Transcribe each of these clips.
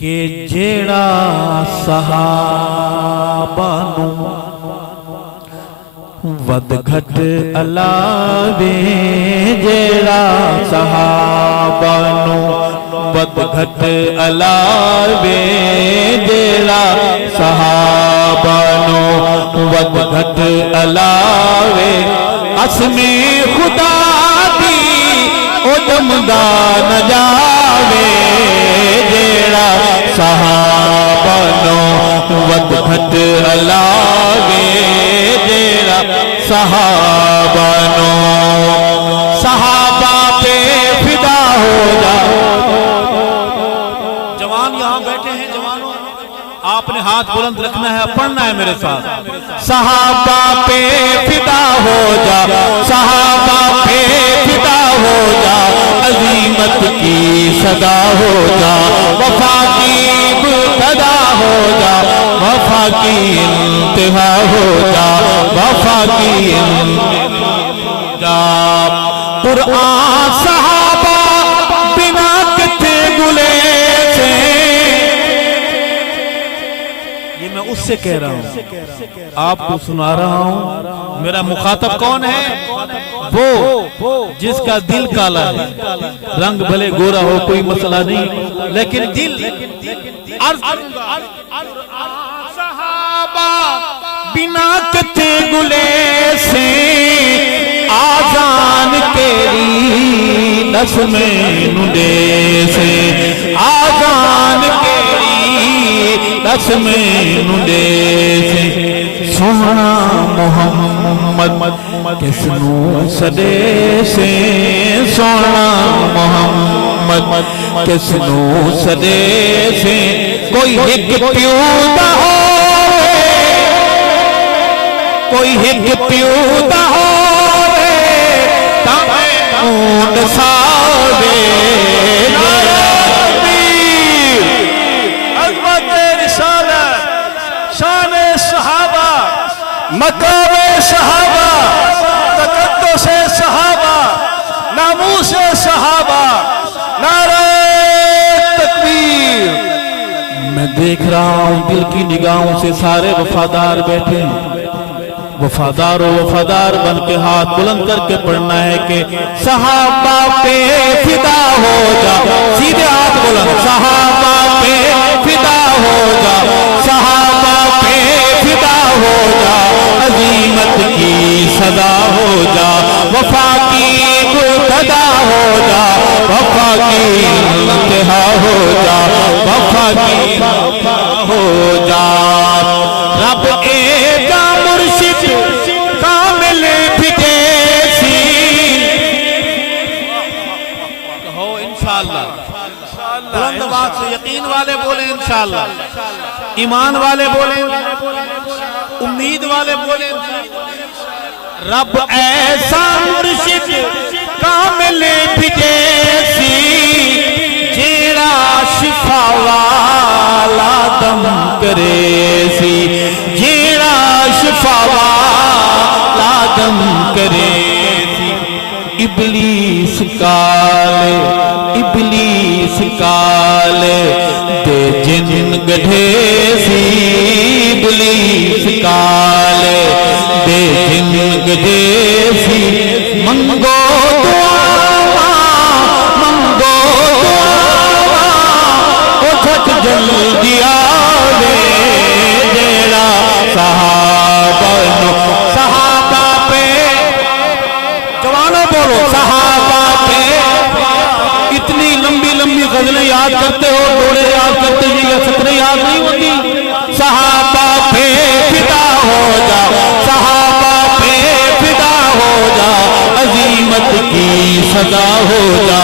کہ جیڑا صحابہ نو ود گھٹ علاوے، جیڑا صحابہ نو ود گھٹ علاوے، جیڑا صحابہ نو ود گھٹ علاوے، اسم خدا دی ادم دا نہ جاوے، جیڑا صحابہ نو ود گھٹ علاوے، جیڑا صحابہ نو صحابہ پہ فدا ہو جا۔ جوان یہاں بیٹھے ہیں، جوانوں آپ نے ہاتھ بلند رکھنا ہے، پڑھنا ہے میرے ساتھ۔ صحابہ پہ فدا ہو جا، صحابہ پہ فدا ہو جا، عظیمت کی صدا ہو جا، وفا کی ابتدا ہو جا، وفا کی انتہا ہو جا، وفا کی انتہا۔ قرآن صحابہ بنا کتے گلے سے، یہ میں اس سے کہہ رہا ہوں، آپ کو سنا رہا ہوں۔ میرا مخاطب کون ہے؟ وہ جس کا دل کالا ہے، رنگ بھلے گورا ہو کوئی مسئلہ نہیں، لیکن دل صحابہ بنا کتے گلے سے، آزان تیری نسم نڈے سے، آزان تیری نسم نڈے سے، سونا محمد کس نو سدے سے، سونا محمد کس نو سدے سے، کوئی ایک پیو دا ہوئے، کوئی ایک پیو دا ہوئے، تاں اونڈ ساوے، عظمت رسالت، شان صحابہ، مقام صحابہ، تقدس صحابہ، ناموس صحابہ، نعرہ تکبیر۔ میں دیکھ رہا ہوں دل کی نگاہوں سے سارے وفادار بیٹھے ہیں، وفادار و وفادار بن کے ہاتھ بلند کر کے پڑھنا ہے کہ صحابہ پہ فدا ہو جا، سیدھے ہاتھ بلند، صحابہ پہ فدا ہو جا، صحابہ پہ فدا ہو جا، عظیمت کی صدا ہو جا، وفا کی ابتدا ہو جا، وفا کی انتہا ہو جا، وفا کی ہو جا۔ رب ایک مرشد کامل بھی جیسی، کہو انشاءاللہ، بلند آواز سے، یقین والے بولیں انشاءاللہ، ایمان والے بولیں، امید والے بولیں۔ رب ایسا مرشد کامل بھی جیسی، جیڑا شفا والا دم کرے سی، جیڑا شفا والا دم کرے سی، ابلیس کالے، ابلیس کالے دے جن گدھے سی، ابلیس کالے دے جن گدھے سی، منگو دعا، منگو دعا، او جھٹ جلدی آوے، جیڑا صحابہ نو، صحابہ پہ، جوانوں بولو، صحابہ پہ اتنی لمبی لمبی غزلیں یاد کرتے ہو، ڈوڑے یاد کرتے ہو، یا سطریں یاد نہیں ہوتی۔ صحابہ پہ فدا ہو جا، صحابہ پہ فدا ہو جا، عظیمت کی صدا ہو جا،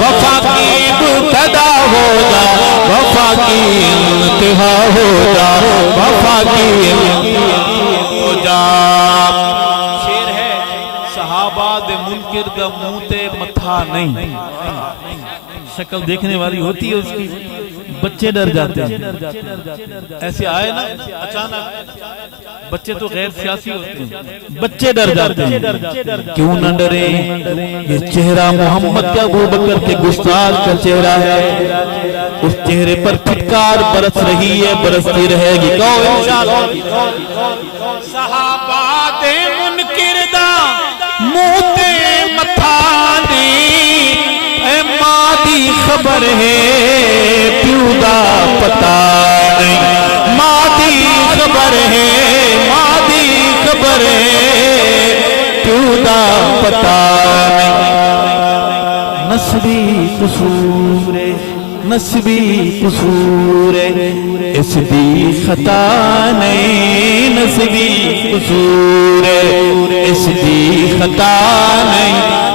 وفا کی ابتدا ہو جا، وفا کی انتہا ہو جا، وفا کی انتہا ہو جا۔ شعر ہے، صحابہ دے منکر دا منہ تے متھا نہیں، شکل دیکھنے والی ہوتی ہے اس کی، بچے ڈر جاتے ہیں. ایسے آئے نا اچانک، بچے تو غیر سیاسی ہوتے ہیں، بچے ڈر جاتے ہیں. کیوں نہ ڈرے، یہ چہرہ محمد کے ابو بکر کے گستاخ کا چہرہ ہے. اس چہرے پر پھٹکار برس رہی ہے، برستی رہے گی. کہو انشاءاللہ. صحابہ دے منکر دا منہ تے متھانی، اے ماں دی خبر ہے پیو دا پتہ نہیں. ماں دی خبر ہے، ماں دی خبر ہے پیو دا پتہ نہیں. نسبی قصور ہے، نسبی قصور ہے، اس دی خطا نہیں. نسبی قصور ہے، اس دی خطا نہیں.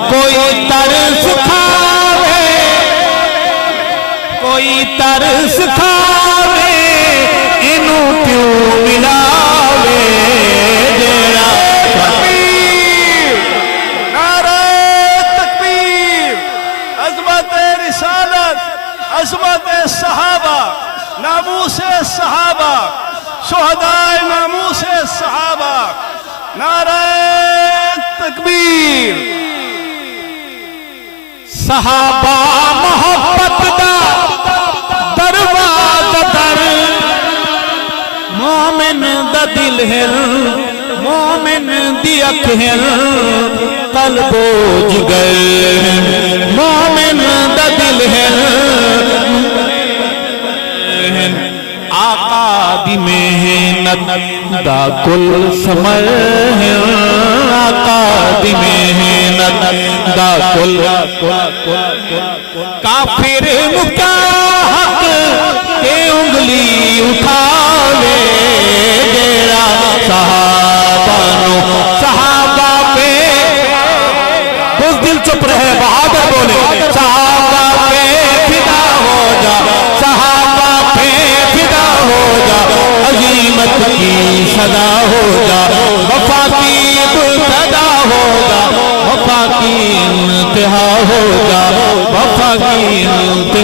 کوئی ترس کھاوے، کوئی ترس کھاوے، انہوں پیو ملاوے. جیڑا تکبیر، نعرہ تکبیر، عظمت رسالت، عظمت صحابہ، ناموس صحابہ، شہدائے ناموس صحابہ. نعرہ تکبیر. صحابہ محبت دا دروازہ در، مومن دا دل ہے، مومن دی اکھ ہے، قلب و جگر. مومن دا دل ہے، آقا دی محنت دا کل ثمر ہے. آقا دی محنت دا کل. کافر مکا حق تے انگلی اٹھاوے. جیڑا صحابہ نو صحابہ پہ بزدل چپ رہے، بہادر بولے. صحابہ پہ فدا ہو جا، صحابہ پہ فدا ہو جا، عظیمت کی صدا ہو جا، وفا کی ابتدا ہوگا، وفا کی انتہا ہوگا، وفا کی انتہا